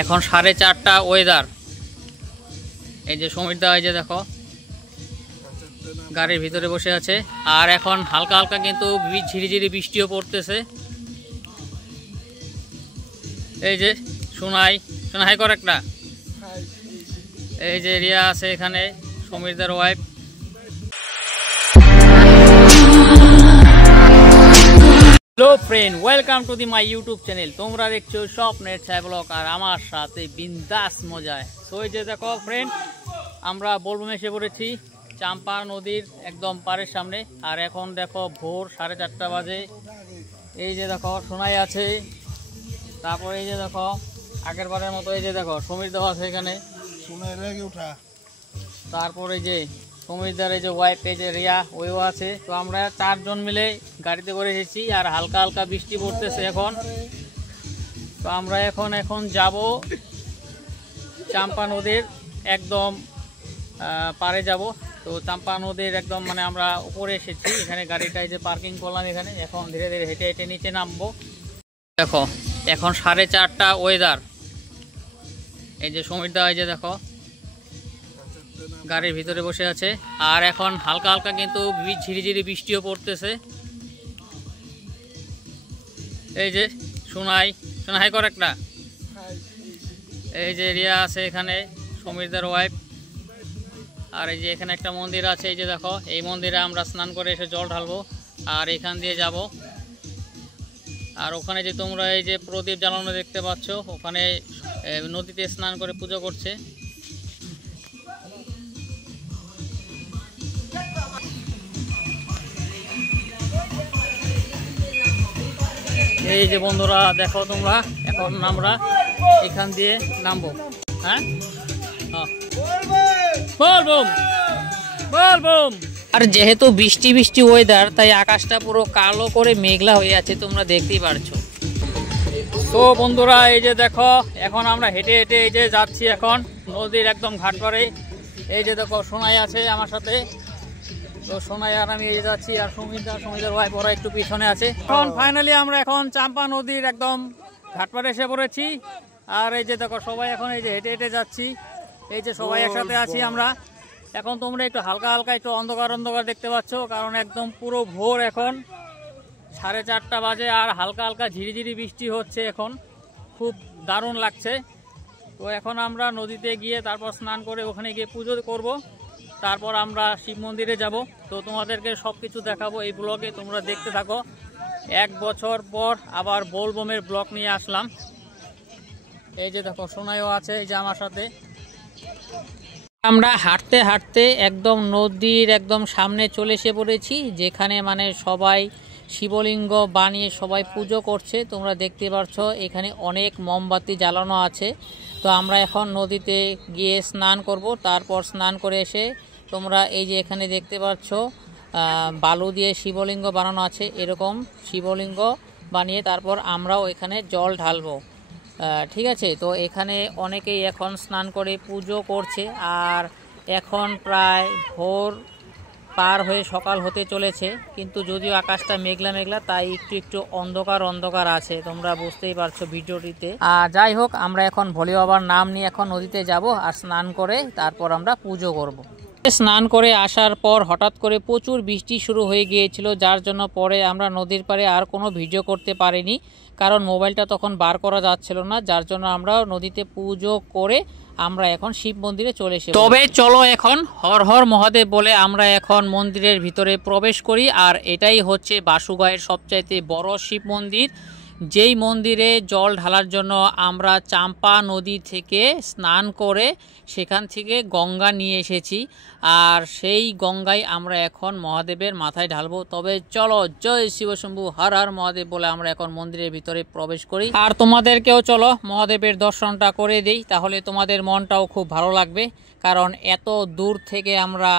এখন 4:30 ওয়েদার। এই যে সমীরদা এই যে দেখো গাড়ির ভিতরে বসে আছে। আর এখন হালকা হালকা কিন্তু ঝিরিঝিরি বৃষ্টিও পড়তেছে। এই যে সোনাই কর একটা। এই যে রিয়া আছে এখানে, সমীরদার wife. Hello friend, welcome to the my YouTube channel. তোমরা দেখছো স্বপ্নের ছায়া ব্লগ আর আমার সাথে বিন্দাস মজায়। তো এই যে দেখো ফ্রেন্ড, আমরা বোলবমে এসে পড়েছি চাম্পা নদীর একদম পাড়ের সামনে। আর এখন দেখো ভোর 4:30 বাজে। এই যে দেখো সোনাই আছে, তারপরে এই যে দেখো আগের বারের মতো এই যে দেখো সমীর দেওয়া আছে এখানে। তারপরে যে সমীরদার এই যে ওয়াইফ এই যে রিয়া ওইও আছে। তো আমরা 4 জন মিলে গাড়িতে করে এসেছি আর হালকা হালকা বৃষ্টি পড়তেছে এখন। তো আমরা এখন যাব চাম্পা নদীর একদম পাড়ে যাব। তো চাম্পা নদীর একদম মানে আমরা উপরে এসেছি, এখানে গাড়িটা এই যে পার্কিং করলাম এখানে। এখন ধীরে ধীরে হেঁটে হেঁটে নিচে নামবো। দেখো এখন 4:30 ওয়েদার। এই যে সমীরদা এই যে দেখো গাড়ির ভিতরে বসে আছে। আর এখন হালকা হালকা কিন্তু ঝিরিঝিরি বৃষ্টিও পড়তেছে। এই যে সোনাই কর একটা। এই যে রিয়া আছে এখানে, সমীরদার ওয়াইফ। আর এই যে এখানে একটা মন্দির আছে, এই যে দেখো এই মন্দিরে আমরা স্নান করে এসে জল ঢালবো আর এখান দিয়ে যাব। আর ওখানে যে তোমরা এই যে প্রদীপ জ্বালানো দেখতে পাচ্ছ, ওখানে নদীতে স্নান করে পুজো করছে। এই যে বন্ধুরা দেখো তোমরা, এখন আমরা এখান দিয়ে নামবো। হ্যাঁ বলবম। আর যেহেতু বৃষ্টি ওয়েদার, তাই আকাশটা পুরো কালো করে মেঘলা হয়ে আছে, তোমরা দেখতেই পারছো। তো বন্ধুরা এই যে দেখো এখন আমরা হেঁটে হেঁটে এই যে যাচ্ছি এখন নদীর একদম ঘাট পাড়ে। এই যে দেখো সোনাই আছে আমার সাথে। তো সোনাই আর আমি এই যে যাচ্ছি, আর সমীরদার ওয়াইফ ওরা একটু পিছনে আছে। এখন ফাইনালি আমরা এখন চাম্পা নদীর একদম ঘাট পাড়ে এসে পড়েছি। আর এই যে দেখো সবাই এখন এই যে হেঁটে হেঁটে যাচ্ছি, এই যে সবাই একসাথে আছি আমরা। এখন তোমরা একটু হালকা হালকা একটু অন্ধকার দেখতে পাচ্ছ, কারণ একদম পুরো ভোর এখন 4:30 বাজে। আর হালকা হালকা ঝিরিঝিরি বৃষ্টি হচ্ছে এখন, খুব দারুণ লাগছে। তো এখন আমরা নদীতে গিয়ে তারপর স্নান করে ওখানে গিয়ে পুজো করব, তারপর আমরা শিব মন্দিরে যাব। তো তোমাদেরকে সব কিছু দেখাবো এই ব্লগে, তোমরা দেখতে থাকো। 1 বছর পর আবার বোলবমের ব্লগ নিয়ে আসলাম। এই যে দেখো সোনাইও আছে এই যে আমার সাথে। আমরা হাঁটতে হাঁটতে একদম নদীর একদম সামনে চলে এসে পড়েছি, যেখানে মানে সবাই শিবলিঙ্গ বানিয়ে সবাই পুজো করছে। তোমরা দেখতে পাচ্ছ এখানে অনেক মোমবাতি জ্বালানো আছে। তো আমরা এখন নদীতে গিয়ে স্নান করব। তারপর স্নান করে এসে তোমরা এই যে এখানে দেখতে পাচ্ছ বালু দিয়ে শিবলিঙ্গ বানানো আছে, এরকম শিবলিঙ্গ বানিয়ে তারপর আমরাও এখানে জল ঢালবো। ঠিক আছে, তো এখানে অনেকেই এখন স্নান করে পুজো করছে। আর এখন প্রায় ভোর পার হয়ে সকাল হতে চলেছে, কিন্তু যদিও আকাশটা মেঘলা তাই একটু অন্ধকার আছে, তোমরা বুঝতেই পারছো ভিডিওটিতে। আর যাই হোক, আমরা এখন ভোলে বাবার নাম নিয়ে এখন নদীতে যাব আর স্নান করে তারপর আমরা পুজো করব। স্নান করে আসার পর হঠাৎ করে প্রচুর বৃষ্টি শুরু হয়ে গিয়েছিল, যার জন্য পরে আমরা নদীর পাড়ে আর কোনো ভিডিও করতে পারিনি, কারণ মোবাইলটা তখন বার করা যাচ্ছিল না। যার জন্য আমরা নদীতে পুজো করে আমরা এখন শিব মন্দিরে চলে এসেছি। তবে চলো এখন হর হর মহাদেব বলে আমরা এখন মন্দিরের ভিতরে প্রবেশ করি। আর এটাই হচ্ছে বাসুগাঁয়ের সবচাইতে বড় শিব মন্দির, যেই মন্দিরে জল ঢালার জন্য আমরা চাম্পা নদী থেকে স্নান করে সেখান থেকে গঙ্গা নিয়ে এসেছি। আর সেই গঙ্গায় আমরা এখন মহাদেবের মাথায় ঢালবো। তবে চলো, জয় শিবশম্ভু, হর হর মহাদেব বলে আমরা এখন মন্দিরের ভিতরে প্রবেশ করি। আর তোমাদেরকেও চলো মহাদেবের দর্শনটা করে দেই, তাহলে তোমাদের মনটাও খুব ভালো লাগবে, কারণ এত দূর থেকে আমরা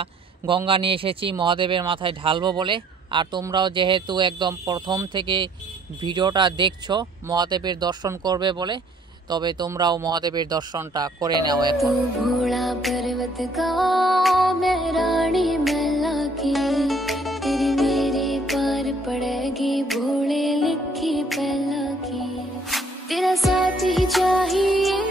গঙ্গা নিয়ে এসেছি মহাদেবের মাথায় ঢালবো বলে। আর তোমরাও যেহেতু একদম প্রথম থেকে ভিডিওটা দেখছো মহাদেবের দর্শন করবে বলে, তবে তোমরাও মহাদেবের দর্শনটা করে নাও এখন। ভোলা পর্বত কা मैं रानी मैला की तेरी मेरी पार पड़ेगी भोले लिखी पहला की तेरा साथ ही चाहिए